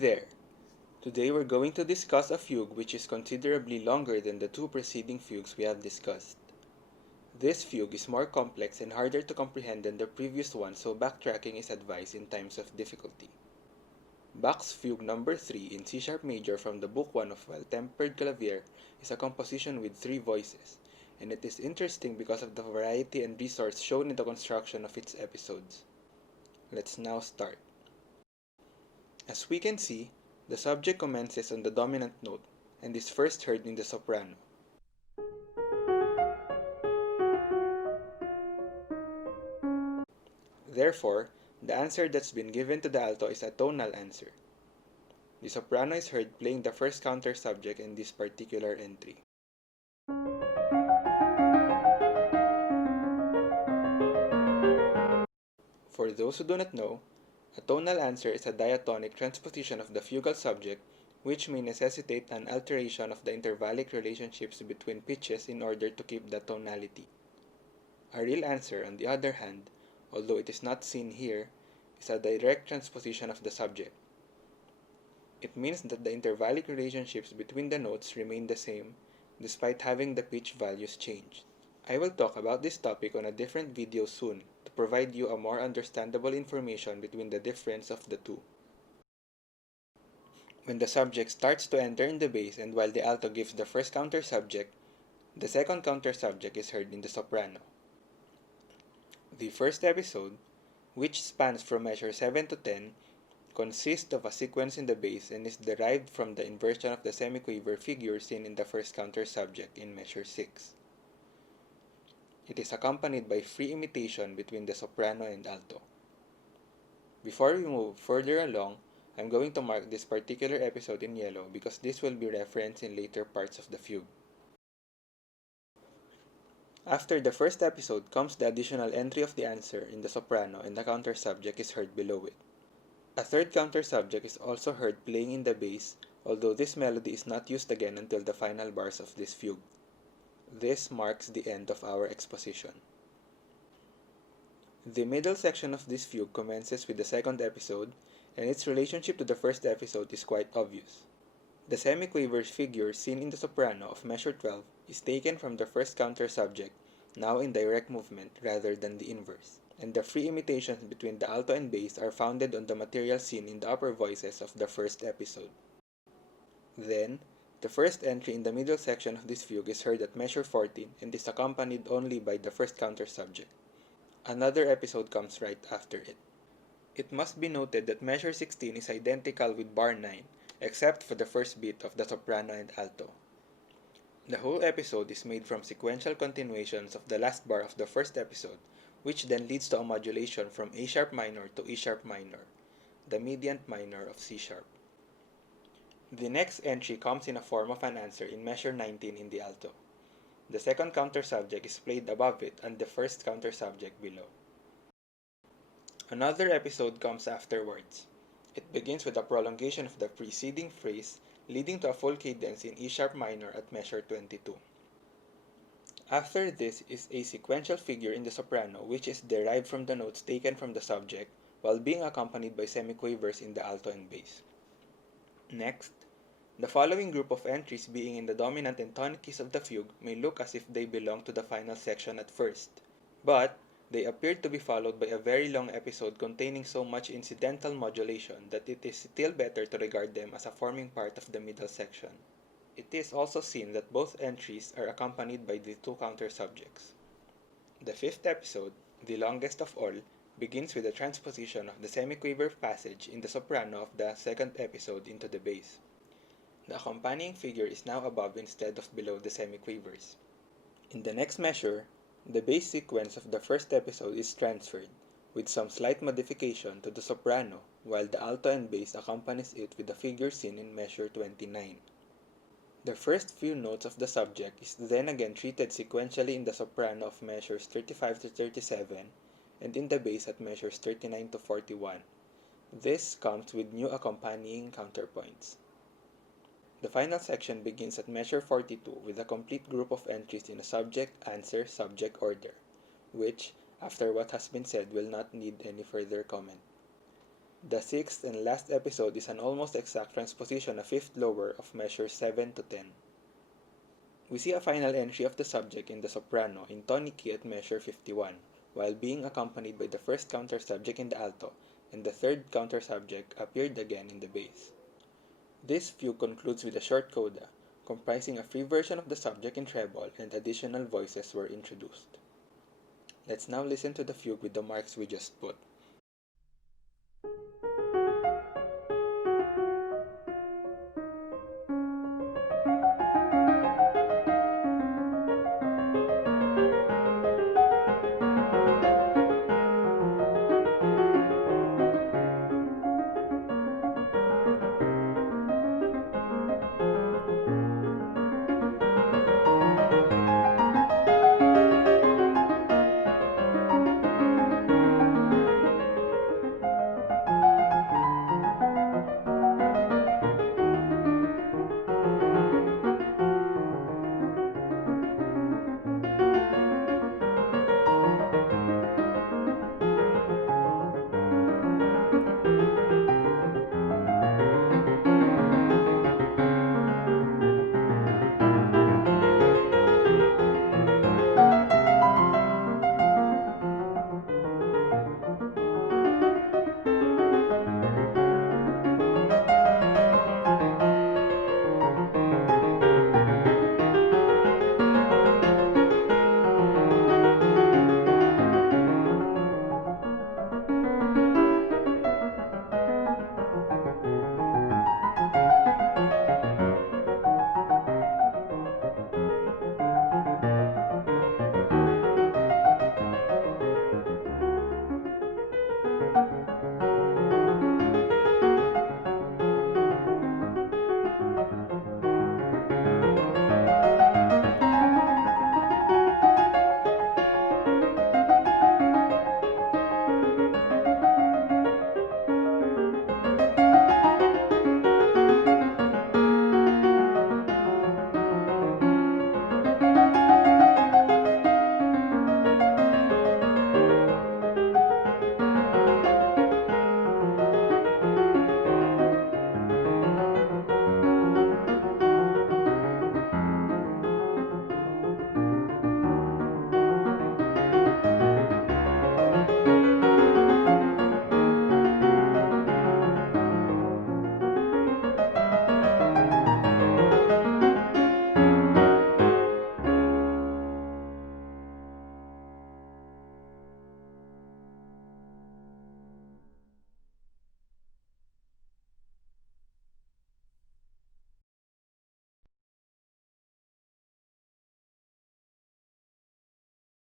there! Today we're going to discuss a fugue which is considerably longer than the two preceding fugues we have discussed. This fugue is more complex and harder to comprehend than the previous one, so backtracking is advised in times of difficulty. Bach's Fugue No. 3 in C-sharp major from the Book 1 of Well-Tempered Clavier is a composition with three voices, and it is interesting because of the variety and resource shown in the construction of its episodes. Let's now start. As we can see, the subject commences on the dominant note and is first heard in the soprano. Therefore, the answer that's been given to the alto is a tonal answer. The soprano is heard playing the first counter subject in this particular entry. For those who do not know, a tonal answer is a diatonic transposition of the fugal subject, which may necessitate an alteration of the intervallic relationships between pitches in order to keep the tonality. A real answer, on the other hand, although it is not seen here, is a direct transposition of the subject. It means that the intervallic relationships between the notes remain the same, despite having the pitch values changed. I will talk about this topic on a different video soon to provide you a more understandable information between the difference of the two. When the subject starts to enter in the bass and while the alto gives the first counter subject, the second counter subject is heard in the soprano. The first episode, which spans from measure 7 to 10, consists of a sequence in the bass and is derived from the inversion of the semiquaver figure seen in the first counter subject in measure 6. It is accompanied by free imitation between the soprano and alto. Before we move further along, I'm going to mark this particular episode in yellow because this will be referenced in later parts of the fugue. After the first episode comes the additional entry of the answer in the soprano and the counter subject is heard below it. A third counter subject is also heard playing in the bass, although this melody is not used again until the final bars of this fugue. This marks the end of our exposition. The middle section of this fugue commences with the second episode, and its relationship to the first episode is quite obvious. The semiquaver figure seen in the soprano of measure 12 is taken from the first counter subject, now in direct movement rather than the inverse, and the free imitations between the alto and bass are founded on the material seen in the upper voices of the first episode. Then, the first entry in the middle section of this fugue is heard at measure 14 and is accompanied only by the first counter subject. Another episode comes right after it. It must be noted that measure 16 is identical with bar 9, except for the first beat of the soprano and alto. The whole episode is made from sequential continuations of the last bar of the first episode, which then leads to a modulation from A sharp minor to E sharp minor, the mediant minor of C sharp. The next entry comes in a form of an answer in measure 19 in the alto. The second counter subject is played above it and the first counter subject below. Another episode comes afterwards. It begins with a prolongation of the preceding phrase, leading to a full cadence in E sharp minor at measure 22. After this is a sequential figure in the soprano which is derived from the notes taken from the subject while being accompanied by semiquavers in the alto and bass. Next, the following group of entries being in the dominant and tonic keys of the fugue may look as if they belong to the final section at first, but they appear to be followed by a very long episode containing so much incidental modulation that it is still better to regard them as a forming part of the middle section. It is also seen that both entries are accompanied by the two counter subjects. The fifth episode, the longest of all, begins with a transposition of the semiquaver passage in the soprano of the second episode into the bass. The accompanying figure is now above instead of below the semiquavers. In the next measure, the bass sequence of the first episode is transferred, with some slight modification, to the soprano, while the alto and bass accompanies it with the figure seen in measure 29. The first few notes of the subject is then again treated sequentially in the soprano of measures 35 to 37 and in the bass at measures 39 to 41. This comes with new accompanying counterpoints. The final section begins at measure 42 with a complete group of entries in a subject-answer-subject order, which, after what has been said, will not need any further comment. The sixth and last episode is an almost exact transposition of fifth lower of measures 7 to 10. We see a final entry of the subject in the soprano in tonic key at measure 51, while being accompanied by the first countersubject in the alto, and the third countersubject appeared again in the bass. This fugue concludes with a short coda, comprising a free version of the subject in treble and additional voices were introduced. Let's now listen to the fugue with the marks we just put.